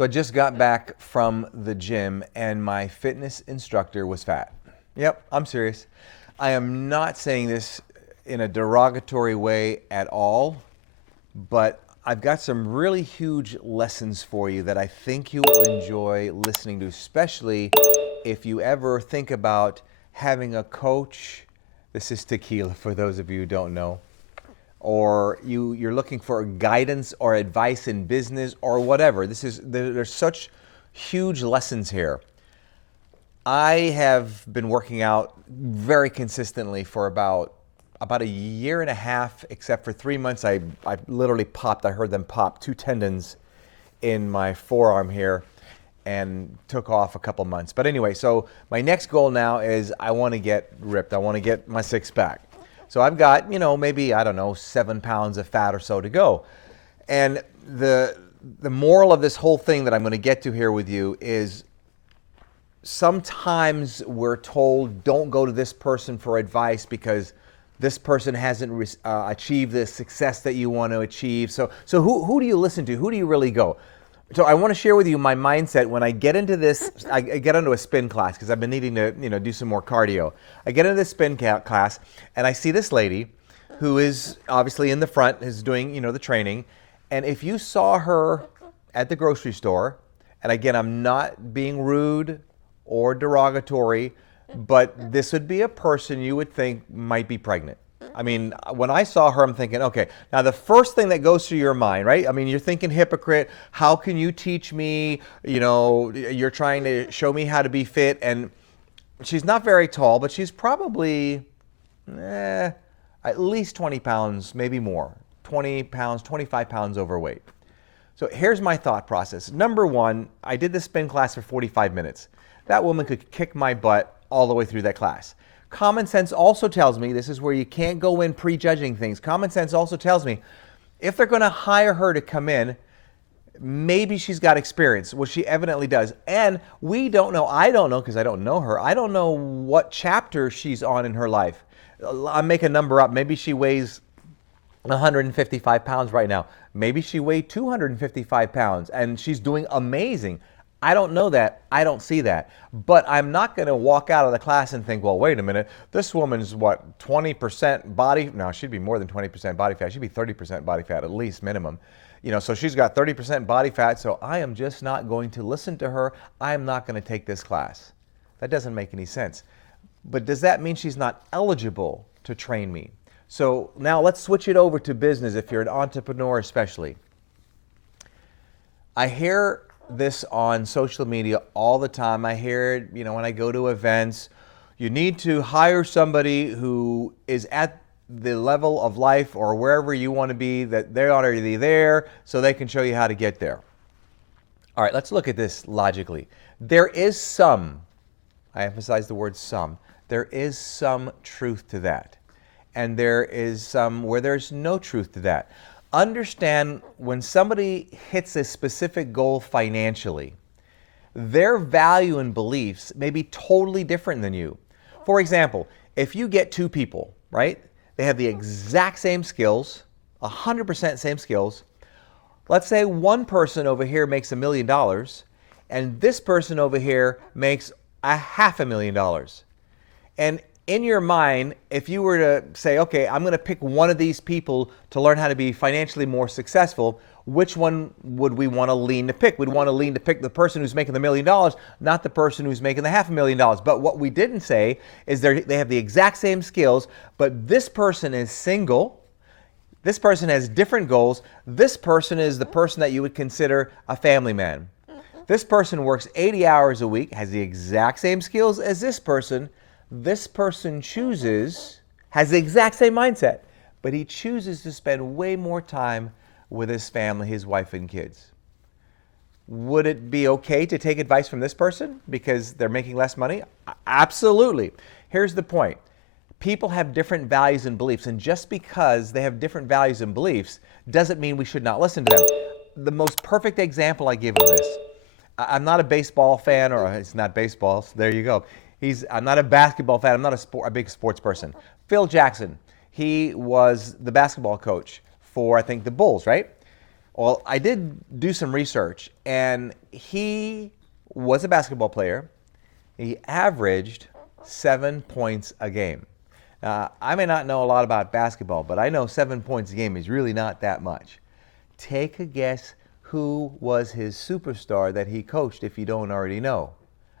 So I just got back from the gym and my fitness instructor was fat. Yep, I'm serious. I am not saying this in a derogatory way at all, but I've got some really huge lessons for you that I think you will enjoy listening to, especially if you ever think about having a coach. This is tequila for those of you who don't know. Or you're looking for guidance or advice in business or whatever. There's such huge lessons here. I have been working out very consistently for about a year and a half, except for 3 months. I literally popped. I heard them pop 2 tendons in my forearm here and took off a couple months. But anyway, so my next goal now is I want to get ripped. I want to get my six pack. So I've got, maybe, 7 pounds of fat or so to go. And the moral of this whole thing that I'm going to get to here with you is sometimes we're told don't go to this person for advice because this person hasn't achieved the success that you want to achieve. So who do you listen to? Who do you really go? So I want to share with you my mindset when I get into this. I get into a spin class because I've been needing to do some more cardio. I get into this spin class and I see this lady who is obviously in the front, is doing the training. And if you saw her at the grocery store, and again, I'm not being rude or derogatory, but this would be a person you would think might be pregnant. I mean, when I saw her, I'm thinking, okay, now the first thing that goes through your mind, right? I mean, you're thinking hypocrite. How can you teach me? You're trying to show me how to be fit. And she's not very tall, but she's probably at least 20 pounds, maybe more, 20 pounds, 25 pounds overweight. So here's my thought process. Number one, I did the spin class for 45 minutes. That woman could kick my butt all the way through that class. Common sense also tells me, this is where you can't go in prejudging things. Common sense also tells me if they're going to hire her to come in, maybe she's got experience, which she evidently does. And we don't know, I don't know because I don't know her, I don't know what chapter she's on in her life. I'll make a number up. Maybe she weighs 155 pounds right now. Maybe she weighed 255 pounds and she's doing amazing. I don't know that. I don't see that. But I'm not going to walk out of the class and think, well, wait a minute. This woman's what, 20% body? No, she'd be more than 20% body fat. She'd be 30% body fat at least minimum. So she's got 30% body fat. So I am just not going to listen to her. I am not going to take this class. That doesn't make any sense. But does that mean she's not eligible to train me? So now let's switch it over to business if you're an entrepreneur especially. I hear this on social media all the time. I hear it, when I go to events. You need to hire somebody who is at the level of life or wherever you want to be, that they're already there so they can show you how to get there. All right, let's look at this logically. There is some, I emphasize the word some, there is some truth to that. And there is some where there's no truth to that. Understand when somebody hits a specific goal financially, their value and beliefs may be totally different than you. For example, if you get 2 people, right? They have the exact same skills, 100% same skills. Let's say one person over here makes $1 million and this person over here makes $500,000. And in your mind, if you were to say, okay, I'm going to pick one of these people to learn how to be financially more successful, which one would we want to lean to pick? We'd want to lean to pick the person who's making the $1 million, not the person who's making the $500,000. But what we didn't say is they have the exact same skills, but this person is single. This person has different goals. This person is the person that you would consider a family man. This person works 80 hours a week, has the exact same skills as this person. This person has the exact same mindset, but he chooses to spend way more time with his family, his wife and kids. Would it be okay to take advice from this person because they're making less money? Absolutely. Here's the point. People have different values and beliefs, and just because they have different values and beliefs doesn't mean we should not listen to them. The most perfect example I give of this, I'm not a baseball fan, or it's not baseball, so there you go. I'm not a basketball fan. I'm not a big sports person. Phil Jackson, he was the basketball coach for, I think, the Bulls, right? Well, I did do some research, and he was a basketball player. He averaged 7 points a game. I may not know a lot about basketball, but I know 7 points a game is really not that much. Take a guess who was his superstar that he coached if you don't already know.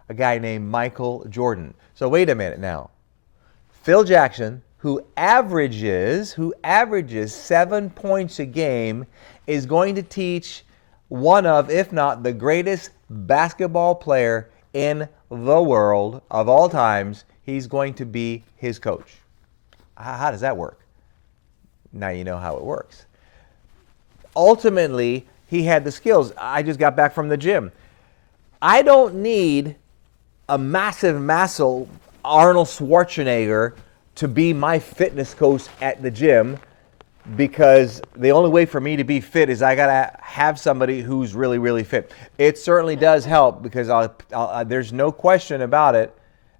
A guy named Michael Jordan. So wait a minute now. Phil Jackson, who averages 7 points a game, is going to teach one of, if not the greatest basketball player in the world of all times. He's going to be his coach. How does that work? Now you know how it works. Ultimately, he had the skills. I just got back from the gym. I don't need a massive muscle Arnold Schwarzenegger to be my fitness coach at the gym, because the only way for me to be fit is I gotta have somebody who's really, really fit. It certainly does help, because there's no question about it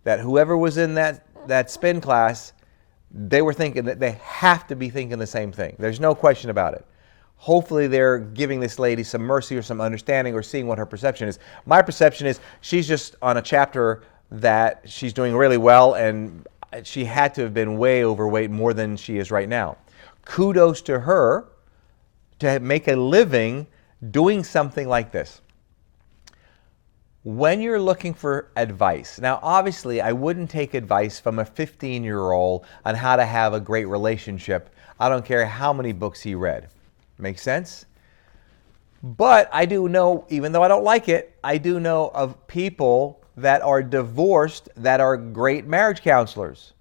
that whoever was in that spin class, they were thinking that they have to be thinking the same thing. There's no question about it. Hopefully they're giving this lady some mercy or some understanding, or seeing what her perception is. My perception is she's just on a chapter that she's doing really well, and she had to have been way overweight, more than she is right now. Kudos to her to make a living doing something like this. When you're looking for advice, now obviously I wouldn't take advice from a 15-year-old on how to have a great relationship. I don't care how many books he read. Makes sense? But I do know, even though I don't like it, I do know of people that are divorced that are great marriage counselors.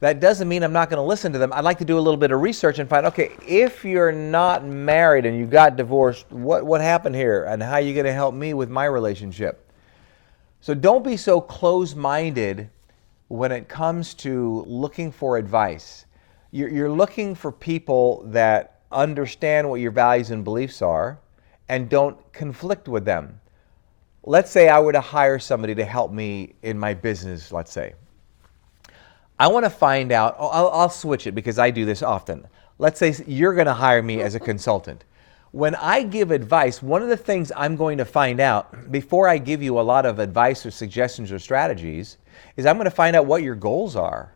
That doesn't mean I'm not going to listen to them. I'd like to do a little bit of research and find, okay, if you're not married and you got divorced, what happened here, and how are you going to help me with my relationship? So don't be so closed-minded when it comes to looking for advice. You're looking for people that understand what your values and beliefs are and don't conflict with them. Let's say I were to hire somebody to help me in my business, let's say. I want to find out, I'll switch it because I do this often. Let's say you're going to hire me as a consultant. When I give advice, one of the things I'm going to find out before I give you a lot of advice or suggestions or strategies is I'm going to find out what your goals are.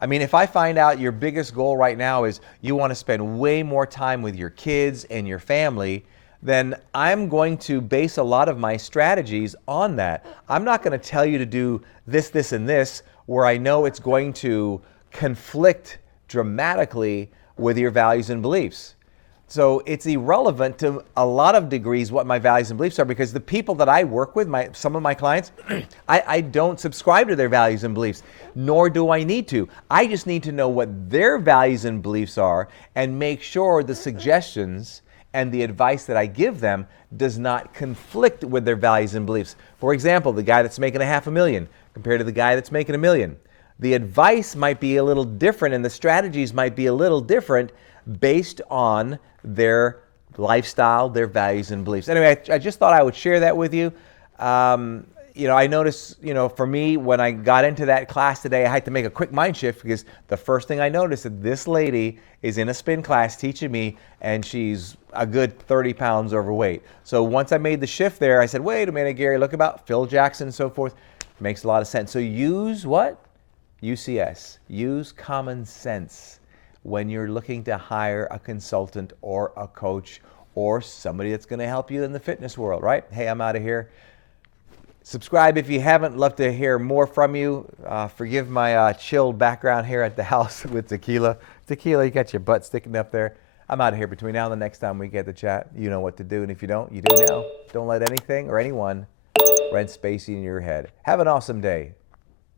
I mean, if I find out your biggest goal right now is you want to spend way more time with your kids and your family, then I'm going to base a lot of my strategies on that. I'm not going to tell you to do this, this, and this, where I know it's going to conflict dramatically with your values and beliefs. So it's irrelevant to a lot of degrees what my values and beliefs are, because the people that I work with, some of my clients, I don't subscribe to their values and beliefs, nor do I need to. I just need to know what their values and beliefs are and make sure the suggestions and the advice that I give them does not conflict with their values and beliefs. For example, the guy that's making $500,000 compared to the guy that's making $1 million. The advice might be a little different and the strategies might be a little different based on their lifestyle, their values and beliefs. Anyway, I just thought I would share that with you. I noticed, for me, when I got into that class today, I had to make a quick mind shift, because the first thing I noticed that this lady is in a spin class teaching me, and she's a good 30 pounds overweight. So once I made the shift there, I said, wait a minute, Gary, look about Phil Jackson and so forth. Makes a lot of sense. So use what? UCS. Use common sense when you're looking to hire a consultant or a coach or somebody that's going to help you in the fitness world, right? Hey, I'm out of here. Subscribe if you haven't. Love to hear more from you. Forgive my chilled background here at the house with tequila. Tequila, you got your butt sticking up there. I'm out of here. Between now and the next time we get to chat, you know what to do. And if you don't, you do now. Don't let anything or anyone rent space in your head. Have an awesome day.